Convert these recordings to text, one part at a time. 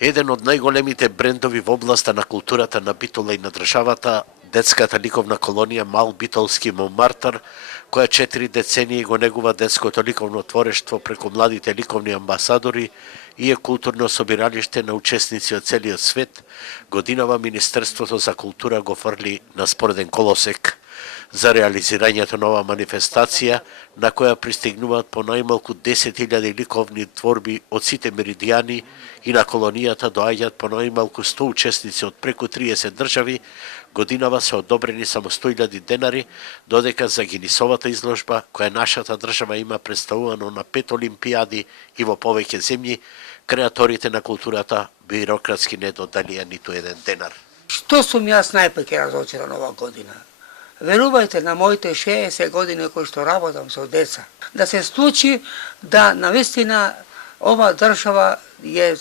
Еден од најголемите брендови во областа на културата на Битола и на државата, детската ликовна колонија Мал Битолски Монмартар, која 4 децении го негува детското ликовно творештво преку младите ликовни амбасадори и е културно собиралиште на учесници од целиот свет, годинава Министерството за култура го фрли на спореден колосек за реализирањето на оваа манифестација, на која пристигнуваат по најмалку 10.000 ликовни творби од сите меридијани и на колонијата доаѓаат по најмалку 100 учесници од преку 30 држави. Годинава се одобрени само 100.000 денари, додека за Гинисовата изложба, која нашата држава има представувано на 5 олимпијади и во повеќе земји, креаторите на културата бирократски не додалија ниту еден денар. Што сум јас најпак разочаран ова година? Верувајте, на моите 60 години кои што работам со деца, да се случи да навистина ова држава е,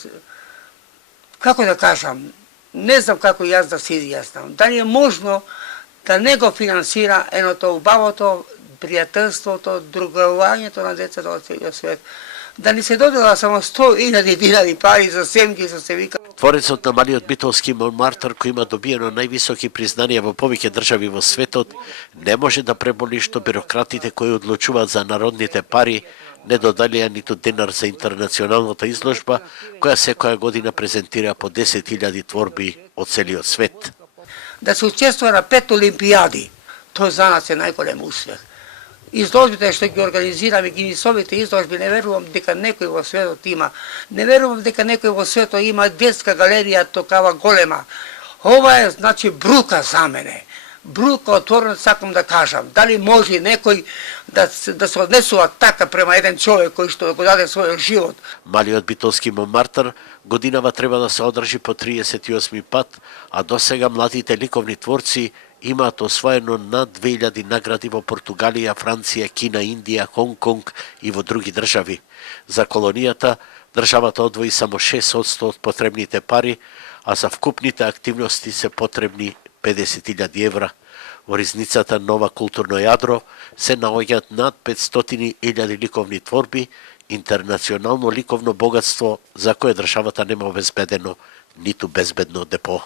како да кажам, не знам како јас да се изјаснам, дали е можно да не го финансира еното убавото, пријателството, другарувањето на децата од целиот свет, да ни се додела само 100.000 динари пари за семки, за се вика. Творецот на малиот битолски Монмартар, кој има добиено највисоки признанија во повеќе држави во светот, не може да преболи што бирократите кои одлучуваат за народните пари не додалија ниту денар за интернационалната изложба, која секоја година презентира по 10.000 творби од целиот свет. Да се учествува на 5 олимпијади, тоа за нас е најголем успех. Изложбите што ги организираме, Гинисовите изложби, не верувам дека некој во светот има. Не верувам дека некој во светот има детска галерија токава голема. Ова е, значи, брука за мене. Брука отворено сакам да кажам. Дали може некој да се однесува така према еден човек кој што го даде својот живот? Малиот битолски Монмартар годинава треба да се одржи по 38 пат, а досега младите ликовни творци имаат освоено над 2000 награди во Португалија, Франција, Кина, Индија, Хонг Конг и во други држави. За колонијата државата одвои само 6% од потребните пари, а за вкупните активности се потребни 50.000 евра. Во ризницата Нова културно јадро се наоѓаат над 500.000 ликовни творби, интернационално ликовно богатство за кое државата нема обезбедено ниту безбедно депо.